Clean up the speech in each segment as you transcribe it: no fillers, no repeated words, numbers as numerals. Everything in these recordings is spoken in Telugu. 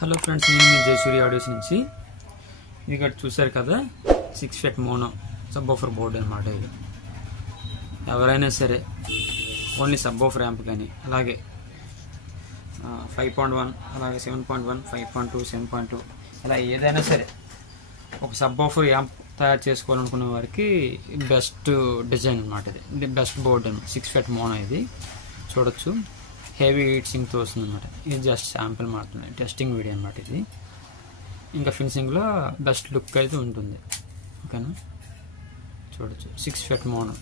హలో ఫ్రెండ్స్, నేను మీ జయసూరి ఆడియోస్ నుంచి. ఇది ఇక్కడ చూసారు కదా, 6 ఫీట్ మోనో సబ్వూఫర్ బోర్డ్ అనమాట. ఇది ఎవరైనా సరే ఓన్లీ సబ్వూఫర్ యాంప్ కానీ, అలాగే 5.1, అలాగే 7.1, 5.2, 7.2 ఇలా ఏదైనా సరే ఒక సబ్వూఫర్ యాంప్ తయారు చేసుకోవాలనుకున్న వారికి బెస్ట్ డిజైన్ అనమాట. ఇది బెస్ట్ బోర్డ్ అనమాట. 6 ఫీట్ మోనో ఇది చూడొచ్చు. హెవీ హీట్ సింక్తో వస్తుంది అనమాట. ఇది జస్ట్ శాంపిల్ మాత్రమే, టెస్టింగ్ వీడియో అనమాట. ఇది ఇంకా ఫినిషింగ్లో బెస్ట్ లుక్ అయితే ఉంటుంది. ఓకేనా, చూడొచ్చు. 6 ఫీట్ మోనో.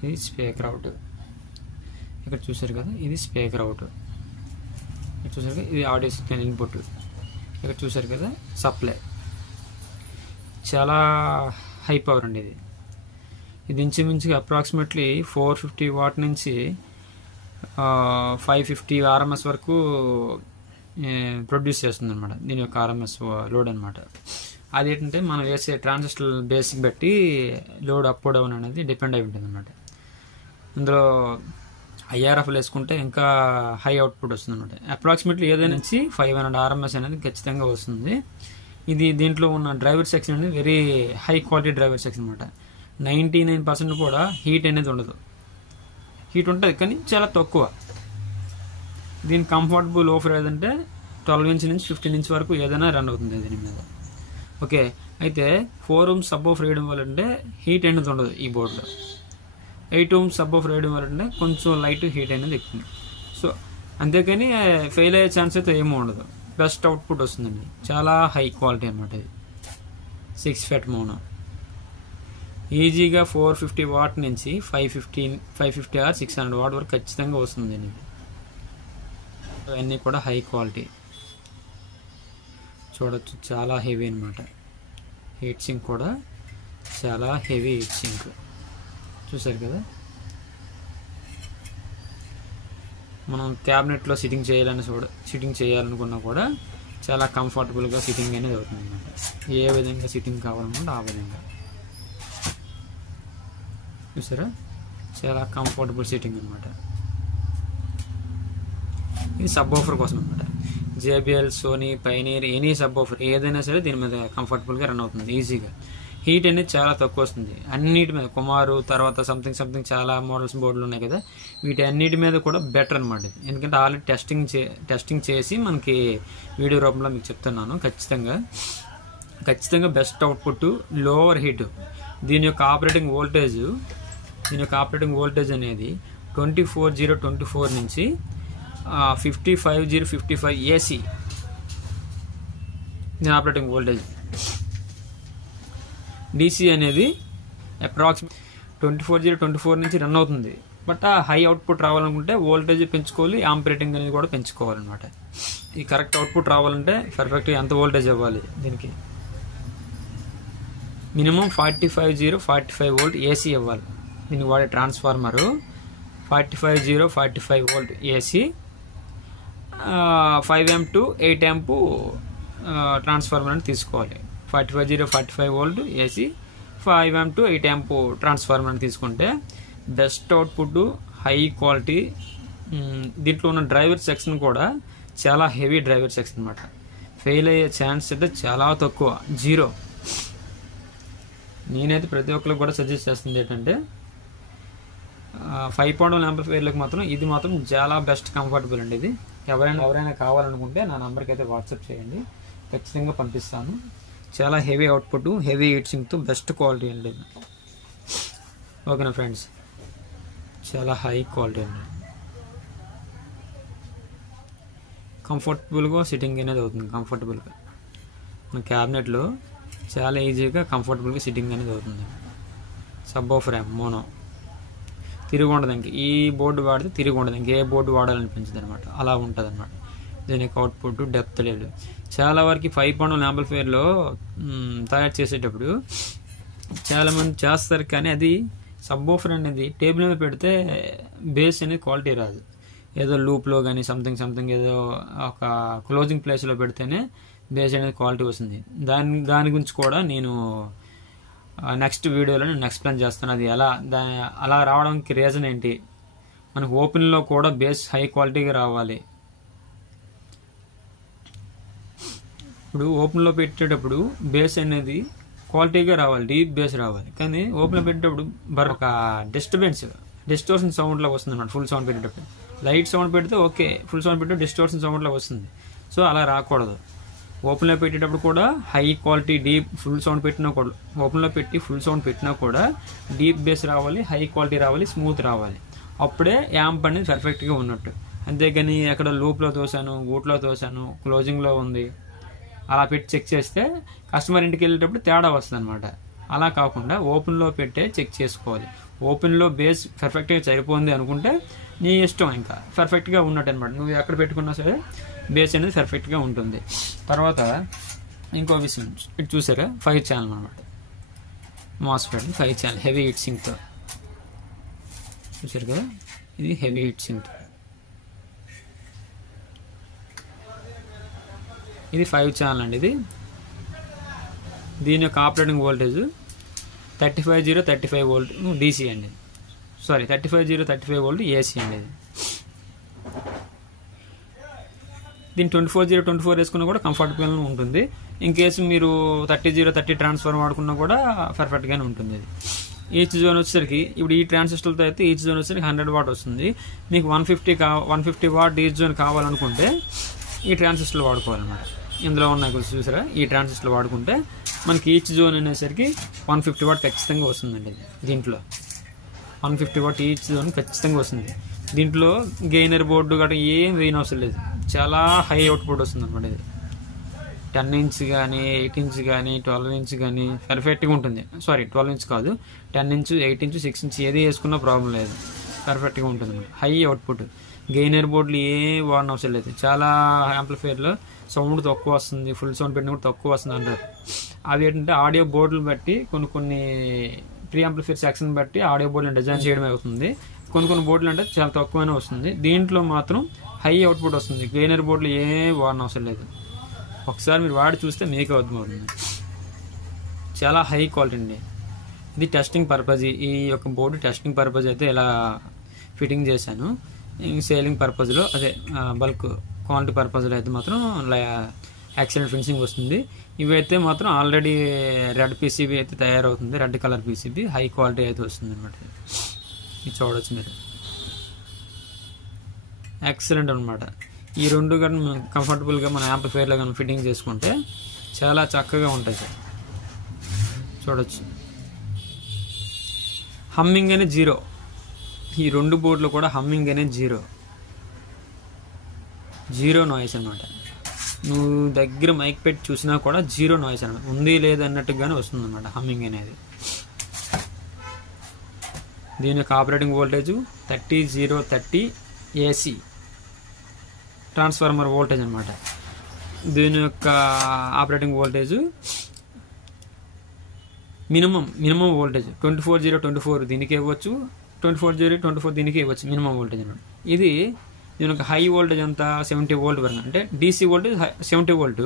ఇది స్పీకర్ అవుట్. ఇక్కడ చూసారు కదా, ఇది స్పీకర్ అవుట్. ఇక్కడ చూసారు కదా, ఇది ఆడియో సిగ్నల్ ఇన్పుట్. ఇక్కడ చూసారు కదా, సప్లై. చాలా హై పవర్ అండి ఇది. ఇది ఇంచుమించుగా అప్రాక్సిమేట్లీ 450 వాట్ నుంచి 550 RMS వరకు ప్రొడ్యూస్ చేస్తుంది అనమాట. దీని యొక్క RMS లోడ్ అనమాట. అదేంటంటే మనం వేసే ట్రాన్సిస్టర్ బేసిక్ బట్టి లోడ్ అప్ డౌన్ అనేది డిపెండ్ అయి ఉంటుంది అనమాట. ఇందులో IRF వేసుకుంటే ఇంకా హై అవుట్పుట్ వస్తుంది అనమాట. అప్రాక్సిమేట్లీ ఏదైనా నుంచి 500 RMS అనేది ఖచ్చితంగా వస్తుంది. ఇది దీంట్లో ఉన్న డ్రైవర్ సెక్షన్ అనేది very high quality driver section అనమాట. 99% కూడా హీట్ అనేది ఉండదు. హీట్ ఉంటుంది కానీ చాలా తక్కువ. దీని కంఫర్టబుల్ ఆఫర్ ఏదంటే 12 ఇంచ్ నుంచి 15 ఇంచ్ వరకు ఏదైనా రన్ అవుతుంది దీని మీద. ఓకే, అయితే 4 ohms సబ్వూఫర్ వేయడం వల్ల అంటే హీట్ అనేది ఉండదు ఈ బోర్డులో. 8 ohms సబ్వూఫర్ వేయడం వల్ల అంటే కొంచెం లైట్ హీట్ అనేది ఎక్కుతుంది. సో అంతేకాని ఫెయిల్ అయ్యే ఛాన్స్ అయితే ఏమీ ఉండదు. బెస్ట్ అవుట్పుట్ వస్తుందండి. చాలా హై క్వాలిటీ అనమాట ఇది. 6 ఫీట్ మోనో ఈజీగా 450 వాట్ నుంచి 550 ఆర్ 600 వాట్ వరకు ఖచ్చితంగా వస్తుంది ఇది. అవన్నీ కూడా హై క్వాలిటీ చూడొచ్చు. చాలా హెవీ అనమాట. హీట్ సింక్ కూడా చాలా హెవీ హీట్ సింక్. చూసారు కదా, మనం క్యాబినెట్లో సిట్టింగ్ చేయాలనుకున్నా కూడా చాలా కంఫర్టబుల్గా సిట్టింగ్ అనేది అవుతుంది అనమాట. ఏ విధంగా సిట్టింగ్ కావాలనుకుంటే ఆ విధంగా. చూసారా, చాలా కంఫర్టబుల్ సిట్టింగ్ అనమాట. ఇది సబ్వూఫర్ కోసం అనమాట. JBL, Sony, Pioneer, any subwoofer ఏదైనా సరే దీని మీద కంఫర్టబుల్గా రన్ అవుతుంది ఈజీగా. హీట్ అనేది చాలా తక్కువ వస్తుంది. అన్నిటి మీద కుమారు, తర్వాత సంథింగ్ చాలా మోడల్స్ బోర్డులు ఉన్నాయి కదా, వీటి అన్నిటి మీద కూడా బెటర్ అనమాట. ఎందుకంటే ఆల్రెడీ టెస్టింగ్ చేసి మనకి వీడియో రూపంలో మీకు చెప్తున్నాను. ఖచ్చితంగా బెస్ట్ అవుట్పుట్, లోవర్ హీట్. దీని యొక్క ఆపరేటింగ్ వోల్టేజ్ అనేది 24024 నుంచి 5555 AC దీని ఆపరేటింగ్ వోల్టేజ్. DC అనేది అప్రాక్సిమేట్ 24024 నుంచి రన్ అవుతుంది. బట్ ఆ హై అవుట్పుట్ రావాలనుకుంటే వోల్టేజ్ పెంచుకోవాలి, ఆపరేటింగ్ అనేది కూడా పెంచుకోవాలన్నమాట. ఈ కరెక్ట్ అవుట్పుట్ రావాలంటే పర్ఫెక్ట్గా ఎంత వోల్టేజ్ అవ్వాలి దీనికి? మినిమం 45 వోల్ట్ AC ఇవ్వాలి. దీనికి వాడే transformer 45 volt AC, 5 amp to 8 amp transformer అని తీసుకోవాలి. 45 volt AC, 5 amp to 8 amp transformer అని తీసుకుంటే బెస్ట్ అవుట్పుట్, హై క్వాలిటీ. దీంట్లో ఉన్న డ్రైవర్ సెక్షన్ కూడా చాలా హెవీ డ్రైవర్ సెక్షన్ అనమాట. ఫెయిల్ అయ్యే ఛాన్స్ అయితే చాలా తక్కువ, 0. నేనైతే ప్రతి ఒక్కరికి కూడా సజెస్ట్ చేస్తుంది ఏంటంటే 5.1 యాంప్లిఫైయర్లకు మాత్రం ఇది మాత్రం చాలా బెస్ట్ కంఫర్టబుల్ అండి. ఇది ఎవరైనా కావాలనుకుంటే నా నెంబర్కి అయితే వాట్సాప్ చేయండి, ఖచ్చితంగా పంపిస్తాను. చాలా హెవీ అవుట్పుట్, హెవీ హీట్ సింక్తో బెస్ట్ క్వాలిటీ అండి. ఓకేనా ఫ్రెండ్స్, చాలా హై క్వాలిటీ అండి. కంఫర్టబుల్గా సిట్టింగ్ అనేది అవుతుంది. కంఫర్టబుల్గా మన క్యాబినెట్లో చాలా ఈజీగా కంఫర్టబుల్గా సిట్టింగ్ అనేది అవుతుంది. సబ్వూఫర్ యాంప్ మోనో తిరిగి ఉండదు. ఇంక ఈ బోర్డు వాడితే తిరిగి ఉండదు, ఇంకే బోర్డు వాడాలనిపించదు అనమాట. అలా ఉంటుంది అనమాట దీని యొక్క అవుట్పుట్, డెప్త్ లేదు. చాలా వరకు 5.1 యాంప్లిఫైయర్లో తయారు చేసేటప్పుడు చాలామంది చేస్తారు, కానీ అది సబ్వూఫర్ అనేది టేబుల్ మీద పెడితే బేస్ అనేది క్వాలిటీ రాదు. ఏదో లూప్లో కానీ సంథింగ్ ఏదో ఒక క్లోజింగ్ ప్లేస్లో పెడితేనే బేస్ అనేది క్వాలిటీ వస్తుంది. దాని గురించి కూడా నేను నెక్స్ట్ వీడియోలో నేను ఎక్స్ప్లెయిన్ చేస్తాను. అది అలా రావడానికి రీజన్ ఏంటి, మనకు ఓపెన్లో కూడా బేస్ హై క్వాలిటీగా రావాలి. ఇప్పుడు ఓపెన్లో పెట్టేటప్పుడు బేస్ అనేది క్వాలిటీగా రావాలి, డీప్ బేస్ రావాలి. కానీ ఓపెన్లో పెట్టేటప్పుడు ఒక డిస్టోర్షన్ సౌండ్ లాగా వస్తుంది అన్నమాట. ఫుల్ సౌండ్ పెట్టేటప్పుడు లైట్ సౌండ్ పెడితే ఓకే, ఫుల్ సౌండ్ పెట్టే డిస్టోర్షన్ సౌండ్ లాగా వస్తుంది. సో అలా రాకూడదు. ఓపెన్లో పెట్టేటప్పుడు కూడా high quality deep full sound పెట్టినా కూడా, ఓపెన్లో పెట్టి ఫుల్ సౌండ్ పెట్టినా కూడా డీప్ బేస్ రావాలి, హై క్వాలిటీ రావాలి, స్మూత్ రావాలి. అప్పుడే యాంప్ అనేది పర్ఫెక్ట్గా ఉన్నట్టు. అంతేగాని ఎక్కడ లూప్లో తోసాను, గూట్లో తోసాను, క్లోజింగ్లో ఉంది అలా పెట్టి చెక్ చేస్తే కస్టమర్ ఇంటికి వెళ్ళేటప్పుడు తేడా వస్తుంది అనమాట. అలా కాకుండా ఓపెన్లో పెట్టే చెక్ చేసుకోవాలి. ఓపెన్లో బేస్ పర్ఫెక్ట్గా సరిపోయింది అనుకుంటే నీ ఇష్టం, ఇంకా పర్ఫెక్ట్గా ఉన్నట్టు అనమాట. నువ్వు ఎక్కడ పెట్టుకున్నా సరే బేస్ అనేది పర్ఫెక్ట్గా ఉంటుంది. తర్వాత ఇంకో విషయం, ఇటు చూసారా 5 ఛానల్ అనమాట. మాస్ఫెట్ 5 ఛానల్ హెవీ హీట్ సింక్తో చూసారు కదా, ఇది హెవీ హీట్ సింక్. ఇది 5 ఛానల్ అండి. దీని యొక్క ఆపరేటింగ్ వోల్టేజ్ 35 వోల్ట్ DC అండి. 35 వోల్ట్ AC అండి. దీన్ని 24 వేసుకున్నా కూడా కంఫర్టబుల్గా ఉంటుంది. ఇన్ కేసు మీరు 30 ట్రాన్స్ఫార్మర్ వాడుకున్నా కూడా పర్ఫెక్ట్గానే ఉంటుంది. ఇది ఈచ్ జోన్ వచ్చేసరికి ఇప్పుడు ఈ ట్రాన్సిస్టర్తో అయితే ఈచ్ జోన్ వచ్చేసరికి 100 వాట్ వస్తుంది. మీకు 150 వాట్ ఈచ్ జోన్ కావాలనుకుంటే ఈ ట్రాన్సిస్టర్లు వాడుకోవాలన్నమాట. ఇందులో ఉన్న చూసారా, ఈ ట్రాన్సిస్టర్లు వాడుకుంటే మనకి ఈచ్ జోన్ అనేసరికి 150 వాట్ ఖచ్చితంగా వస్తుందండి. దీంట్లో 150 వాట్ ఈచ్ జోన్ ఖచ్చితంగా వస్తుంది. దీంట్లో గెయినర్ బోర్డు గట్రా ఏం వేయని అవసరం లేదు, చాలా హై అవుట్పుట్ వస్తుంది అనమాట. ఇది 10 ఇంచ్ కానీ 8 ఇంచ్ కానీ 12 ఇంచ్ కానీ పర్ఫెక్ట్గా ఉంటుంది. 12 ఇంచ్ కాదు, 10 ఇంచ్ 8 ఇంచ్ 6 ఇంచ్ ఏది వేసుకున్నా ప్రాబ్లం లేదు, పర్ఫెక్ట్గా ఉంటుంది అనమాట. High output. గెయినర్ బోర్డులు ఏం వాడిన అవసరం లేదు. చాలా యాంప్లిఫైర్లో సౌండ్ తక్కువ వస్తుంది, ఫుల్ సౌండ్ పెట్టిన కూడా తక్కువ వస్తుంది అంటారు. అవి ఏంటంటే ఆడియో బోర్డులు బట్టి కొన్ని ప్రీ యాంప్లిఫైర్ సెక్షన్ బట్టి ఆడియో బోర్డులను డిజైన్ చేయడమే అవుతుంది. కొన్ని బోర్డులు అంటే చాలా తక్కువనే వస్తుంది. దీంట్లో మాత్రం హై అవుట్పుట్ వస్తుంది. గెయినర్ బోర్డులు ఏం వాడిన అవసరం లేదు. ఒకసారి మీరు వాడి చూస్తే మీకే అర్థమవుతుంది. చాలా హై క్వాలిటీ అండి. ఇది టెస్టింగ్ పర్పస్. ఈ యొక్క బోర్డు టెస్టింగ్ పర్పస్ అయితే ఇలా ఫిట్టింగ్ చేశాను. సేలింగ్ పర్పస్లో అదే బల్క్ క్వాలిటీ పర్పస్లో అయితే మాత్రం ఎక్సలెంట్ ఫినిషింగ్ వస్తుంది. ఇవైతే మాత్రం ఆల్రెడీ రెడ్ PCB అయితే తయారవుతుంది. Red colour PCB high quality అయితే వస్తుంది అనమాట. ఇది చూడవచ్చు మీరు, ఎక్సలెంట్ అనమాట. ఈ రెండు కానీ కంఫర్టబుల్గా మన యాంప్లిఫైర్లో కానీ ఫిట్టింగ్ చేసుకుంటే చాలా చక్కగా ఉంటాయి సార్. చూడవచ్చు, హమ్మింగ్ అనేది 0. ఈ రెండు బోర్డులు కూడా హమ్మింగ్ అనేది 0 నాయిస్ అనమాట. నువ్వు దగ్గర మైక్ పెట్టి చూసినా కూడా 0 నాయిస్ అనమాట. ఉంది లేదు అన్నట్టుగానే వస్తుంది అనమాట హమ్మింగ్ అనేది. దీని యొక్క operating voltage 30 AC transformer voltage అనమాట. దీని యొక్క ఆపరేటింగ్ వోల్టేజ్ మినిమం వోల్టేజ్ 24 దీనికి ఇవ్వచ్చు, 24 దీనికి ఇవ్వచ్చు మినిమం వోల్టేజ్ అనమాట. ఇది దీని యొక్క హై వోల్టేజ్ అంతా 70 వోల్ట్ వరకు, అంటే DC వోల్టేజ్ 70 వోల్ట్,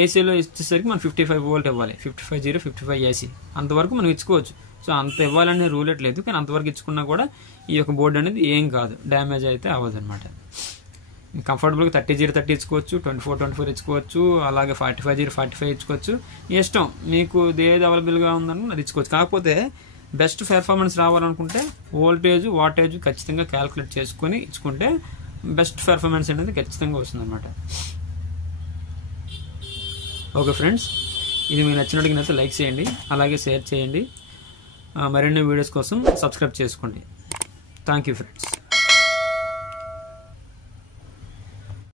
ఏసీలో ఇచ్చేసరికి మనం 55 వోల్ట్ ఇవ్వాలి. 55 AC అంతవరకు మనం ఇచ్చుకోవచ్చు. సో అంత ఇవ్వాలనే రూల్ లేదు, కానీ అంతవరకు ఇచ్చుకున్నా కూడా ఈ యొక్క బోర్డు అనేది ఏం కాదు, డ్యామేజ్ అయితే అవ్వదు అనమాట. కంఫర్టబుల్గా 30 ఇచ్చుకోవచ్చు, 24 ఇచ్చుకోవచ్చు, అలాగే 45 ఇచ్చుకోవచ్చు. ఇష్టం మీకు ఏది అవైలబుల్గా ఉందని అది ఇచ్చుకోవచ్చు. కాకపోతే బెస్ట్ పెర్ఫార్మెన్స్ రావాలనుకుంటే వోల్టేజ్ వాటేజ్ ఖచ్చితంగా క్యాలిక్యులేట్ చేసుకొని ఇచ్చుకుంటే బెస్ట్ పెర్ఫార్మెన్స్ అనేది ఖచ్చితంగా వస్తుంది అనమాట. ఓకే ఫ్రెండ్స్, ఇది మీకు నచ్చినట్టుగా లైక్ చేయండి, అలాగే షేర్ చేయండి. మరిన్ని వీడియోస్ కోసం సబ్స్క్రైబ్ చేసుకోండి. Thank you friends.